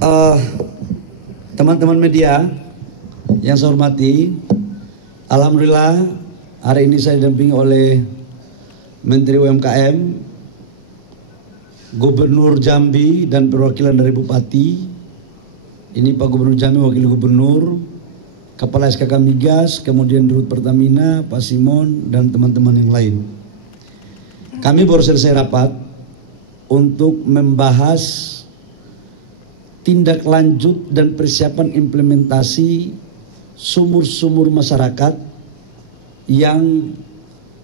Eh, Teman-teman media yang saya hormati, alhamdulillah hari ini saya didampingi oleh Menteri UMKM, Gubernur Jambi dan perwakilan dari Bupati. Ini Pak Gubernur Jambi, Wakil Gubernur, Kepala SKK Migas, kemudian Dirut Pertamina, Pak Simon dan teman-teman yang lain. Kami baru selesai rapat untuk membahas tindak lanjut dan persiapan implementasi sumur-sumur masyarakat yang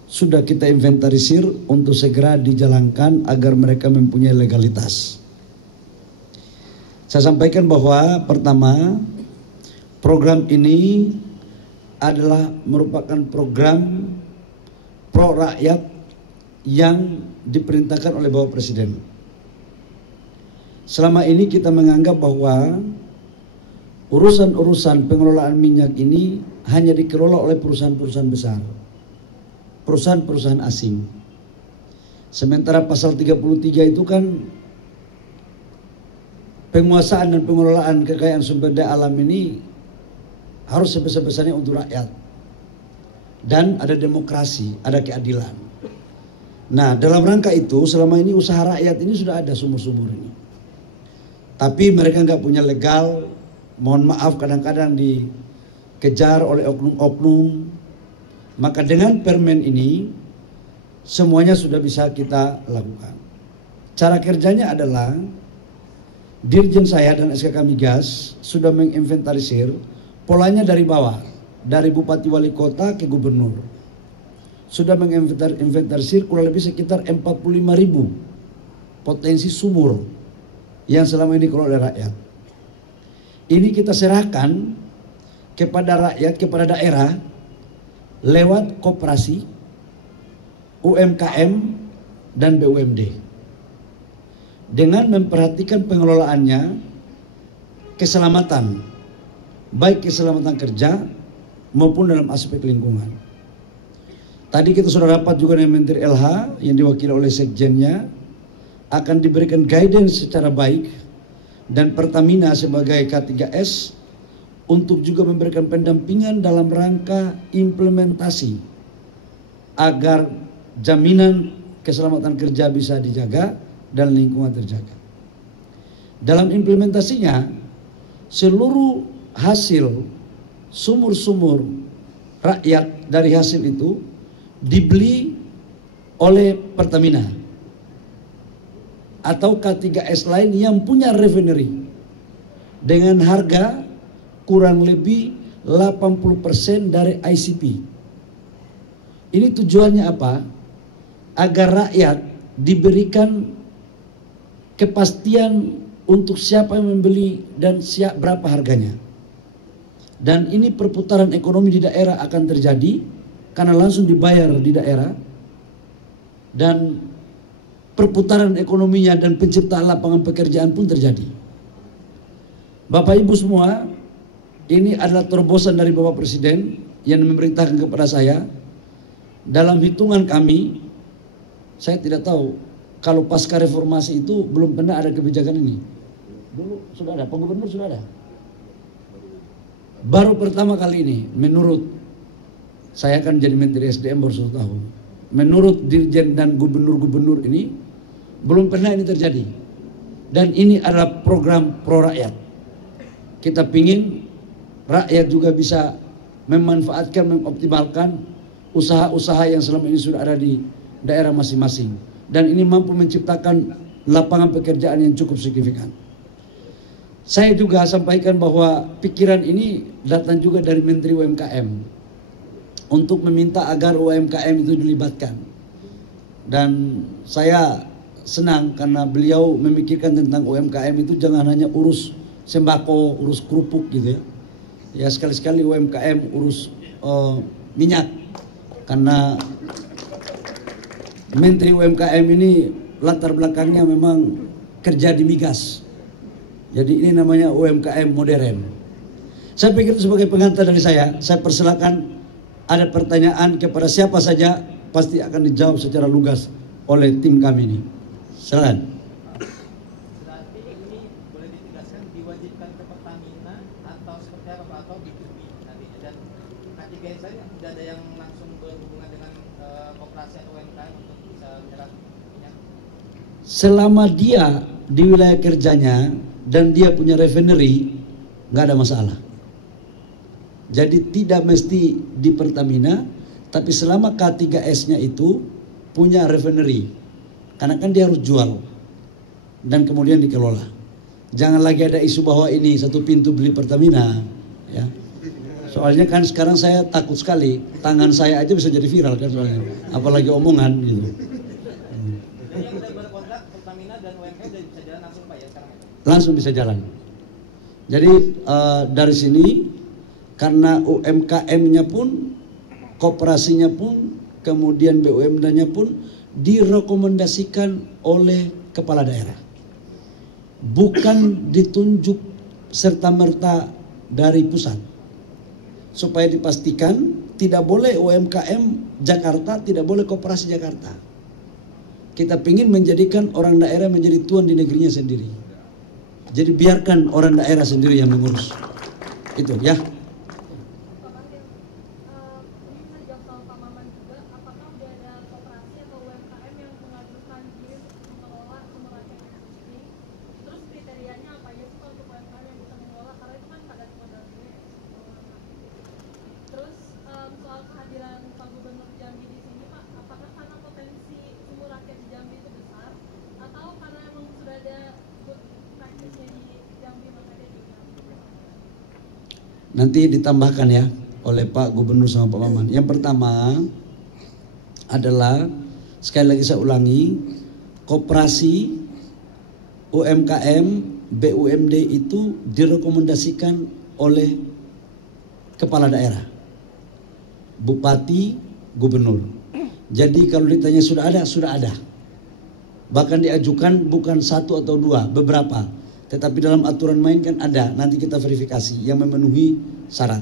sudah kita inventarisir untuk segera dijalankan agar mereka mempunyai legalitas. Saya sampaikan bahwa pertama, program ini adalah merupakan program pro rakyat yang diperintahkan oleh Bapak Presiden. Selama ini kita menganggap bahwa urusan-urusan pengelolaan minyak ini hanya dikelola oleh perusahaan-perusahaan besar, perusahaan-perusahaan asing. Sementara pasal 33 itu kan penguasaan dan pengelolaan kekayaan sumber daya alam ini harus sebesar-besarnya untuk rakyat. Dan ada demokrasi, ada keadilan. Nah, dalam rangka itu selama ini usaha rakyat ini sudah ada sumur-sumur ini. Tapi mereka nggak punya legal, mohon maaf kadang-kadang dikejar oleh oknum-oknum. Maka dengan permen ini semuanya sudah bisa kita lakukan. Cara kerjanya adalah Dirjen saya dan SKK Migas sudah menginventarisir polanya dari bawah, dari Bupati Wali Kota ke Gubernur. Sudah menginventarisir kurang lebih sekitar 45.000 potensi sumur yang selama ini dikelola oleh rakyat. Ini kita serahkan kepada rakyat, kepada daerah lewat koperasi, UMKM dan BUMD. Dengan memperhatikan pengelolaannya, keselamatan, baik keselamatan kerja maupun dalam aspek lingkungan. Tadi kita sudah rapat juga dengan Menteri LH yang diwakili oleh Sekjennya, akan diberikan guidance secara baik, dan Pertamina sebagai K3S untuk juga memberikan pendampingan dalam rangka implementasi agar jaminan keselamatan kerja bisa dijaga dan lingkungan terjaga. Dalam implementasinya, seluruh hasil sumur-sumur rakyat dari hasil itu dibeli oleh Pertamina atau K3S lain yang punya refinery dengan harga kurang lebih 80% dari ICP. Ini tujuannya apa? Agar rakyat diberikan kepastian untuk siapa yang membeli dan berapa harganya. Dan ini perputaran ekonomi di daerah akan terjadi karena langsung dibayar di daerah, dan perputaran ekonominya dan penciptaan lapangan pekerjaan pun terjadi. Bapak Ibu semua, ini adalah terobosan dari Bapak Presiden yang memerintahkan kepada saya. Dalam hitungan kami, saya tidak tahu kalau pasca reformasi itu belum pernah ada kebijakan ini. Dulu sudah ada, Pak Gubernur sudah ada. Baru pertama kali ini, menurut saya kan jadi Menteri SDM baru 1 tahun. Menurut Dirjen dan Gubernur-Gubernur ini, belum pernah ini terjadi. Dan ini adalah program pro rakyat. Kita pingin rakyat juga bisa memanfaatkan, mengoptimalkan usaha-usaha yang selama ini sudah ada di daerah masing-masing. Dan ini mampu menciptakan lapangan pekerjaan yang cukup signifikan. Saya juga sampaikan bahwa pikiran ini datang juga dari Menteri UMKM untuk meminta agar UMKM itu dilibatkan. Dan saya senang karena beliau memikirkan tentang UMKM itu jangan hanya urus sembako, urus kerupuk gitu ya. Ya sekali-sekali UMKM urus minyak, karena Menteri UMKM ini latar belakangnya memang kerja di migas. Jadi ini namanya UMKM modern. Saya pikir itu sebagai pengantar dari saya persilakan ada pertanyaan kepada siapa saja, pasti akan dijawab secara lugas oleh tim kami ini. Silakan. Berarti ini boleh ditegaskan seperti apa Pak, atau B2B nantinya, dan K3S saja tidak ada yang langsung berhubungan dengan koperasi atau UMKM untuk bisa menyerap minyak? Selama dia di wilayah kerjanya dan dia punya refinery, nggak ada masalah. Jadi tidak mesti di Pertamina, tapi selama K3S-nya itu punya refinery, karena kan dia harus jual dan kemudian dikelola. Jangan lagi ada isu bahwa ini satu pintu beli Pertamina, ya. Soalnya kan sekarang saya takut sekali, tangan saya aja bisa jadi viral kan soalnya, apalagi omongan gitu. Jadi yang sudah berkontrak Pertamina dan UMKM bisa jalan langsung Pak ya sekarang? Langsung bisa jalan. Jadi dari sini karena UMKM-nya pun, koperasinya pun, kemudian BUMD-nya pun direkomendasikan oleh kepala daerah. Bukan ditunjuk serta-merta dari pusat. Supaya dipastikan tidak boleh UMKM Jakarta, tidak boleh koperasi Jakarta. Kita ingin menjadikan orang daerah menjadi tuan di negerinya sendiri. Jadi biarkan orang daerah sendiri yang mengurus. Itu ya. Soal kehadiran Pak Gubernur Jambi di sini Pak, apakah karena potensi sumur rakyat di Jambi itu besar, atau karena emang sudah ada good practice-nya di Jambi makanya diundang? Nanti ditambahkan ya oleh Pak Gubernur sama Pak Maman. Yang pertama adalah, sekali lagi saya ulangi, koperasi, UMKM, BUMD itu direkomendasikan oleh kepala daerah, bupati, gubernur. Jadi kalau ditanya sudah ada, sudah ada. Bahkan diajukan bukan satu atau dua, beberapa. Tetapi dalam aturan main kan ada, nanti kita verifikasi yang memenuhi syarat.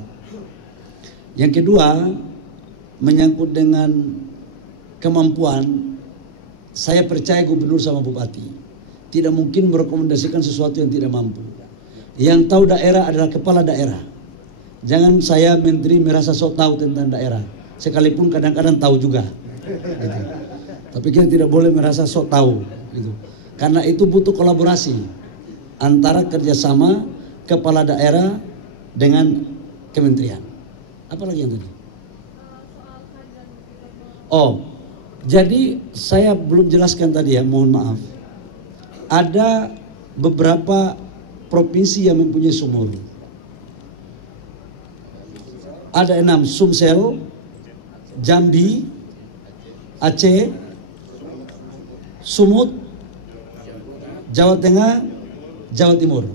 Yang kedua, menyangkut dengan kemampuan, saya percaya gubernur sama bupati tidak mungkin merekomendasikan sesuatu yang tidak mampu. Yang tahu daerah adalah kepala daerah. Jangan saya menteri merasa sok tahu tentang daerah, sekalipun kadang-kadang tahu juga. Gitu. Tapi kita tidak boleh merasa sok tahu, gitu. Karena itu butuh kolaborasi antara kerjasama kepala daerah dengan kementerian. Apalagi yang tadi? Oh, jadi saya belum jelaskan tadi ya, mohon maaf. Ada beberapa provinsi yang mempunyai sumur. Ada 6, Sumsel, Jambi, Aceh, Sumut, Jawa Tengah, Jawa Timur.